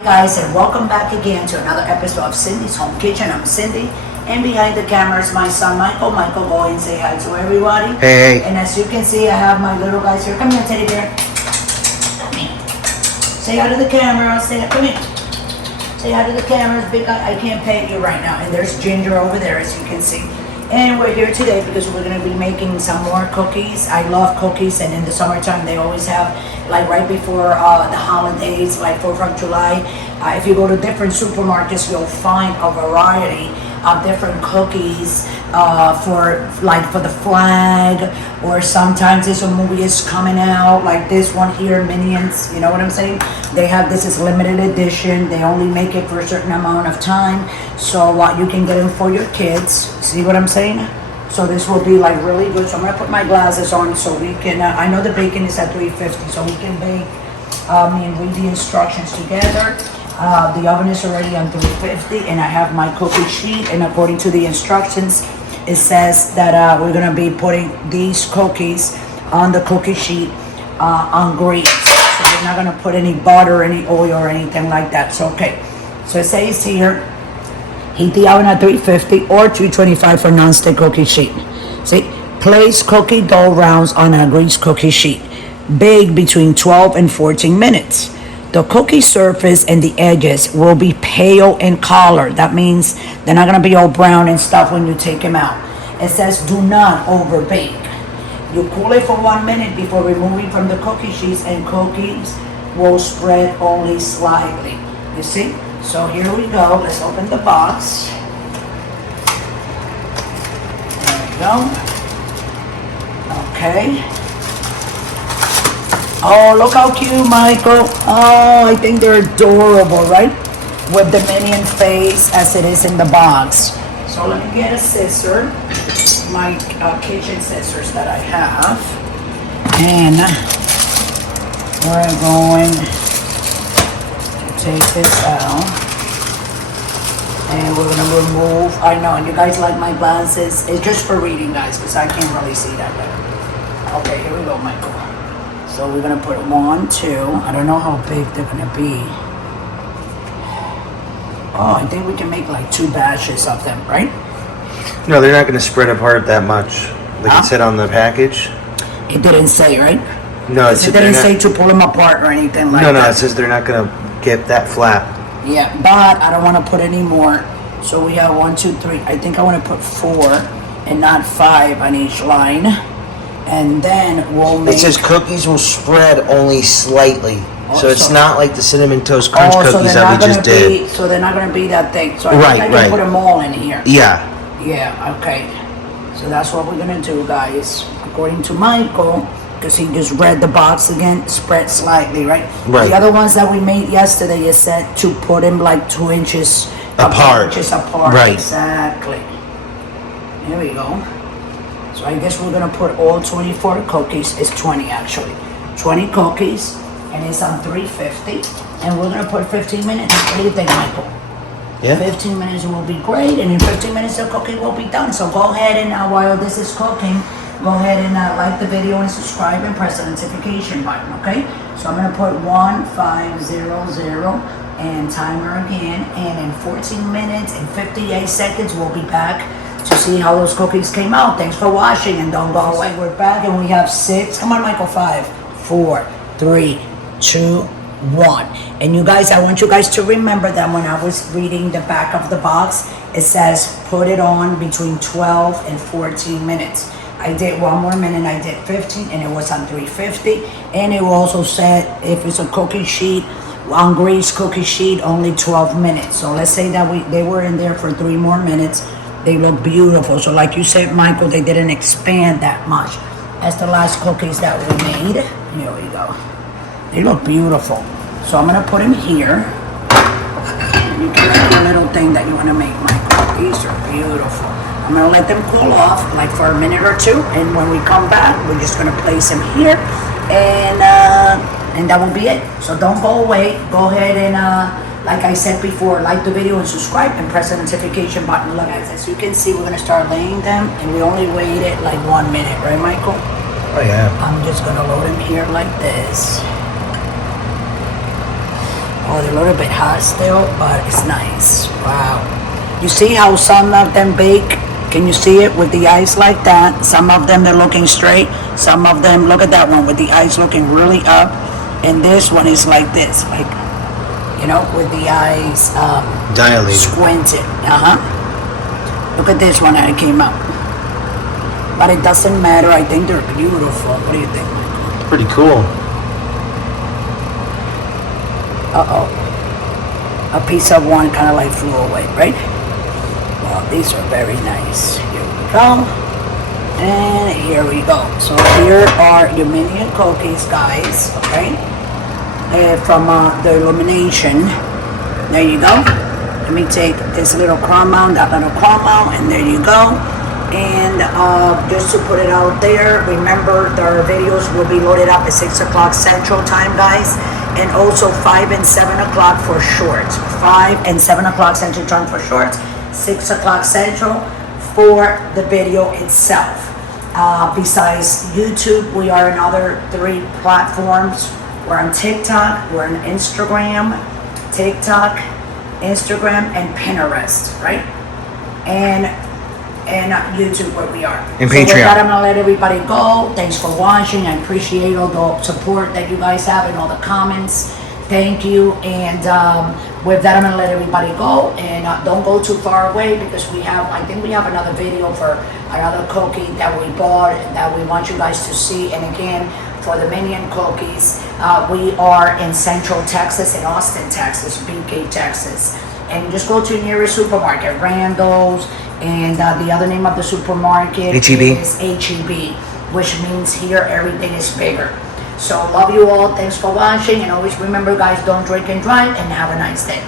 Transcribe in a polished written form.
Guys, and welcome back again to another episode of Cindy's Home Kitchen. I'm Cindy, and behind the camera is my son Michael. Michael, go and say hi to everybody. Hey. And as you can see, I have my little guys here. Come here, teddy bear. Come here. Say hi to the camera. Come here. Say hi to the camera. Big guy. I can't pet you right now. And there's Ginger over there, as you can see. And we're here today because we're going to be making some more cookies. I love cookies, and in the summertime they always have, like right before the holidays, like 4th of July. If you go to different supermarkets, you'll find a variety of different cookies for the flag, or sometimes there's a movie is coming out, like this one here, Minions, you know what I'm saying? They have, this is limited edition, they only make it for a certain amount of time, so you can get them for your kids, see what I'm saying? So this will be like really good. So I'm gonna put my glasses on so we can, I know the baking is at 350, so we can bake and read the instructions together. The oven is already on 350, and I have my cookie sheet, and according to the instructions, it says that we're gonna be putting these cookies on the cookie sheet on grease. So we're not gonna put any butter, any oil, or anything like that. So okay, so it says here, heat the oven at 350 or 325 for non-stick cookie sheet. See, place cookie dough rounds on a greased cookie sheet. Bake between 12 and 14 minutes. The cookie surface and the edges will be pale in color. That means they're not gonna be all brown and stuff when you take them out. It says do not over bake. You cool it for 1 minute before removing from the cookie sheets, and cookies will spread only slightly. You see? So here we go. Let's open the box. There we go. Okay. Oh, look how cute, Michael. Oh, I think they're adorable, right? With the Minion face as it is in the box. So let me get a scissor, my kitchen scissors that I have. And we're going to take this out. And we're gonna remove, I know, and you guys like my glasses. It's just for reading, guys, because I can't really see that better. Okay, here we go, Michael. So we're gonna put 1, 2. I don't know how big they're gonna be. Oh, I think we can make like 2 batches of them, right? No, they're not going to spread apart that much. Like it said on the package. It didn't say, right? No, it didn't say to pull them apart or anything like that. No, it says they're not going to get that flat. Yeah, but I don't want to put any more. So we have 1, 2, 3. I think I want to put 4 and not 5 on each line. And then we'll make... It says cookies will spread only slightly. So it's not like the Cinnamon Toast Crunch cookies that we just did. So they're not going to be that thick. So I think I can put them all in here. Yeah. Yeah, okay. So that's what we're going to do, guys. According to Michael, because he just read the box again, spread slightly, right? Right. The other ones that we made yesterday, you said to put them like 2 inches apart. Right. Exactly. Here we go. So I guess we're gonna put all 24 cookies. It's 20 actually. 20 cookies, and it's on 350. And we're gonna put 15 minutes. What do you think, Michael? Yeah. 15 minutes will be great, and in 15 minutes the cookie will be done. So go ahead and while this is cooking, go ahead and like the video and subscribe and press the notification button, okay? So I'm gonna put 1500 and timer again, and in 14 minutes and 58 seconds we'll be back to see how those cookies came out. Thanks for watching, and don't go away. We're back, and we have 6. Come on, Michael. 5, 4, 3, 2, 1. And you guys, I want you guys to remember that when I was reading the back of the box, it says put it on between 12 and 14 minutes. I did 1 more minute. I did 15, and it was on 350. And it also said if it's a cookie sheet, on grease cookie sheet, only 12 minutes. So let's say that they were in there for 3 more minutes. They look beautiful. So like you said, Michael, they didn't expand that much as the last cookies that we made. Here we go. They look beautiful. So I'm gonna put them here. You can make a little thing that you wanna make, Michael. These are beautiful. I'm gonna let them cool off like for a minute or 2, and when we come back, we're just gonna place them here, and that will be it. So don't go away. Go ahead and like I said before, like the video and subscribe and press the notification button. Look, guys, as you can see, we're gonna start laying them, and we only waited like 1 minute, right, Michael? Oh yeah. I'm just gonna load them here like this. Oh, they're a little bit hot still, but it's nice. Wow. You see how some of them bake? Can you see it with the eyes like that? Some of them, they're looking straight. Some of them, look at that one with the eyes looking really up. And this one is like this, like, you know, with the eyes dilated, squinted. Look at this one that came out. But it doesn't matter. I think they're beautiful. What do you think? pretty cool. A piece of one kind of like flew away, right? Well, these are very nice. Here we go. And here we go. So here are your minion cookies, guys, okay? From the illumination. There you go. Let me take this little crumb out, that little crumb out, and there you go. And just to put it out there, remember our videos will be loaded up at 6 o'clock Central Time, guys. And also 5 and 7 o'clock for shorts. 5 and 7 o'clock Central Time for shorts. 6 o'clock Central for the video itself. Besides YouTube, we are in other 3 platforms. We're on TikTok, we're on Instagram, TikTok, Instagram, and Pinterest, right? And YouTube where we are. And so Patreon. With that, I'm gonna let everybody go. Thanks for watching. I appreciate all the support that you guys have and all the comments. Thank you. And with that, I'm gonna let everybody go. And don't go too far away because I think we have another video for another cookie that we bought that we want you guys to see. And again, for the Minion cookies, we are in Central Texas, in Austin, Texas, BK, Texas. And just go to your nearest supermarket, Randall's, and the other name of the supermarket H-E-B. is H-E-B, which means here everything is bigger. So love you all. Thanks for watching. And always remember, guys, don't drink and drive, and have a nice day.